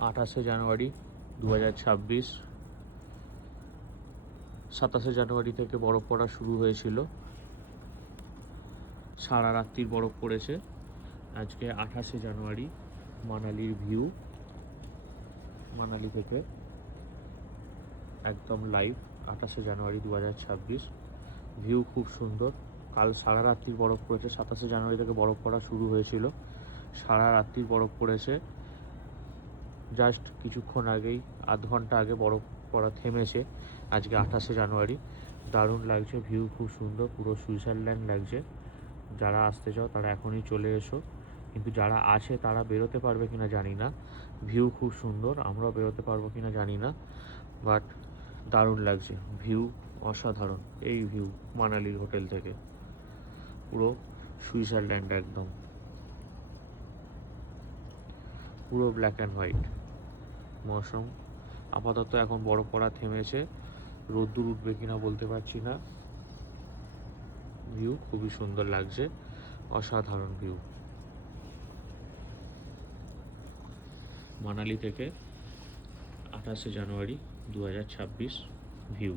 28শে জানুয়ারি 2026। 27শে জানুয়ারি থেকে বরফ পড়া শুরু হয়েছিল, সারা রাত্রির বরফ পড়েছে। আজকে 28শে জানুয়ারি, মানালির ভিউ, মানালি থেকে একদম লাইভ। 28শে জানুয়ারি 2026, ভিউ খুব সুন্দর। কাল সারা রাত্রির বরফ পড়েছে। 27শে জানুয়ারি থেকে বরফ পড়া শুরু হয়েছিল, সারা রাত্রির বরফ পড়েছে। জাস্ট কিছুক্ষণ আগেই, আধ ঘন্টা আগে বরফ পড়া থেমেছে। আজকে 28শে জানুয়ারি, দারুণ লাগছে, ভিউ খুব সুন্দর, পুরো সুইজারল্যান্ড লাগছে। যারা আসতে চাও তারা এখনই চলে এসো, কিন্তু যারা আছে তারা বেরোতে পারবে কিনা জানি না। ভিউ খুব সুন্দর, আমরাও বেরোতে পারবো কিনা জানি না, বাট দারুণ লাগছে, ভিউ অসাধারণ। এই ভিউ মানালির হোটেল থেকে পুরো সুইজারল্যান্ড, একদম পুরো ব্ল্যাক অ্যান্ড হোয়াইট মৌসুম। আপাতত এখন বরফ পড়া থেমেছে, রোদ্দুর উঠবে কিনা বলতে পারছি না। ভিউ খুবই সুন্দর লাগছে, অসাধারণ ভিউ। মানালি থেকে 28শে জানুয়ারি 2026 ভিউ।